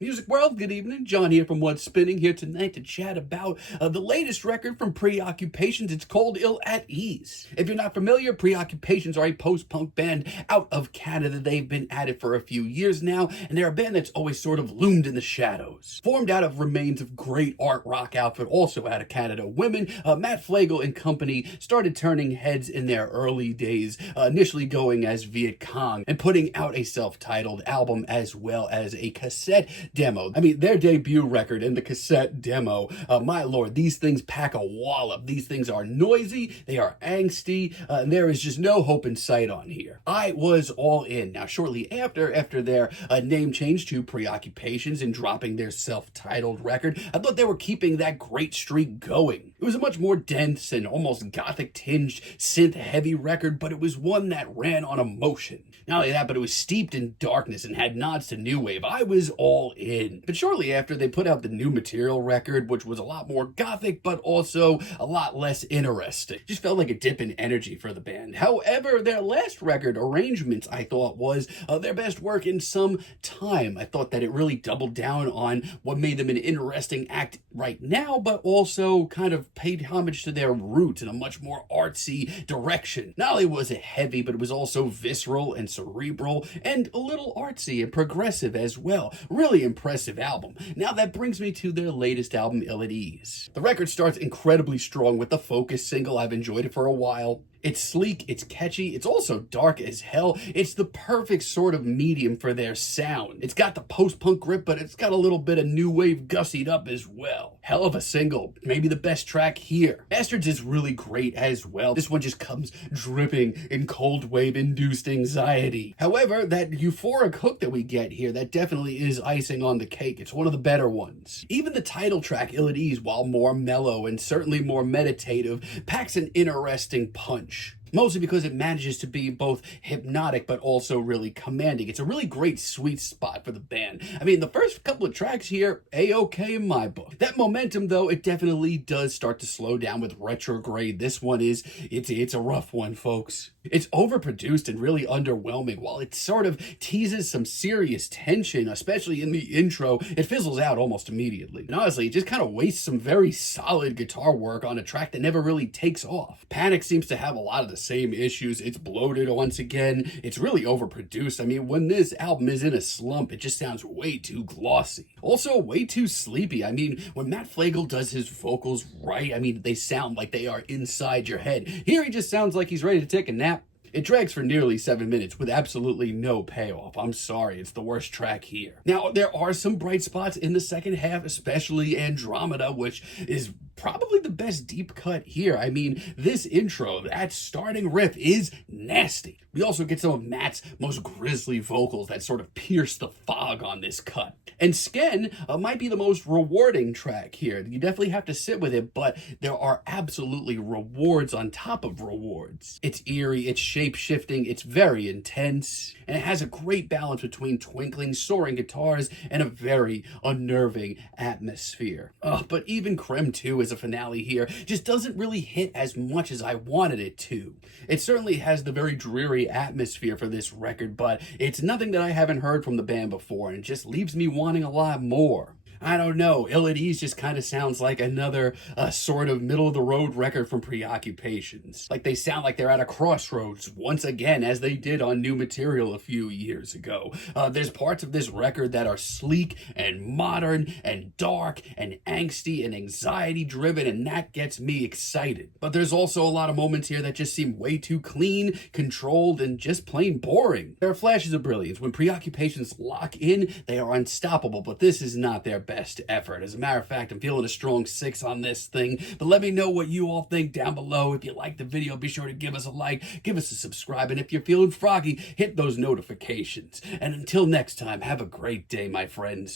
Music world, good evening. John here from What's Spinning, here tonight to chat about the latest record from Preoccupations. It's called Ill at Ease. If you're not familiar, Preoccupations are a post-punk band out of Canada. They've been at it for a few years now, and they're a band that's always sort of loomed in the shadows. Formed out of remains of great art rock outfit, also out of Canada. Women, Matt Flegel and company started turning heads in their early days, initially going as Viet Cong and putting out a self-titled album as well as a cassette demo. I mean, their debut record and the cassette demo, my lord, these things pack a wallop. These things are noisy, they are angsty, and there is just no hope in sight on here. I was all in. Now, shortly after their name change to Preoccupations and dropping their self-titled record, I thought they were keeping that great streak going. It was a much more dense and almost gothic tinged synth-heavy record, but it was one that ran on emotion. Not only that, but it was steeped in darkness and had nods to new wave. I was all in. But shortly after, they put out the New Material record, which was a lot more gothic, but also a lot less interesting. Just felt like a dip in energy for the band. However, their last record, Arrangements, I thought was their best work in some time. I thought that it really doubled down on what made them an interesting act right now, but also kind of paid homage to their roots in a much more artsy direction. Not only was it heavy, but it was also visceral and cerebral and a little artsy and progressive as well. Really impressive album. Now that brings me to their latest album, Ill at Ease. The record starts incredibly strong with the Focus single. I've enjoyed it for a while. It's sleek, it's catchy, it's also dark as hell. It's the perfect sort of medium for their sound. It's got the post-punk grip, but it's got a little bit of new wave gussied up as well. Hell of a single, maybe the best track here. Bastards is really great as well. This one just comes dripping in cold wave-induced anxiety. However, that euphoric hook that we get here, that definitely is icing on the cake. It's one of the better ones. Even the title track, Ill at Ease, while more mellow and certainly more meditative, packs an interesting punch. Mostly because it manages to be both hypnotic but also really commanding. It's a really great sweet spot for the band. I mean, the first couple of tracks here, A-okay in my book. That momentum, though, it definitely does start to slow down with Retrograde. This one it's a rough one, folks. It's overproduced and really underwhelming. While it sort of teases some serious tension, especially in the intro, it fizzles out almost immediately. And honestly, it just kind of wastes some very solid guitar work on a track that never really takes off. Panic seems to have a lot of the same issues. It's bloated once again. It's really overproduced. I mean, when this album is in a slump, it just sounds way too glossy. Also, way too sleepy. I mean, when Matt Flegel does his vocals right, I mean, they sound like they are inside your head. Here, he just sounds like he's ready to take a nap. It drags for nearly 7 minutes with absolutely no payoff. I'm sorry, it's the worst track here. Now, there are some bright spots in the second half, especially Andromeda, which is probably the best deep cut here. I mean, this intro, that starting riff is nasty. We also get some of Matt's most grisly vocals that sort of pierce the fog on this cut. And Sken might be the most rewarding track here. You definitely have to sit with it, but there are absolutely rewards on top of rewards. It's eerie, it's shape-shifting, it's very intense, and it has a great balance between twinkling, soaring guitars and a very unnerving atmosphere. But even Creme 2 as a finale here just doesn't really hit as much as I wanted it to. It certainly has the very dreary atmosphere for this record, but it's nothing that I haven't heard from the band before, and it just leaves me wanting a lot more. I don't know, Ill at Ease just kind of sounds like another sort of middle-of-the-road record from Preoccupations. Like they sound like they're at a crossroads once again, as they did on New Material a few years ago. There's parts of this record that are sleek and modern and dark and angsty and anxiety-driven, and that gets me excited. But there's also a lot of moments here that just seem way too clean, controlled, and just plain boring. There are flashes of brilliance. When Preoccupations lock in, they are unstoppable, but this is not their best effort. As a matter of fact, I'm feeling a strong 6 on this thing, but let me know what you all think down below. If you like the video, be sure to give us a like, give us a subscribe, and if you're feeling froggy, hit those notifications. And until next time, have a great day, my friends.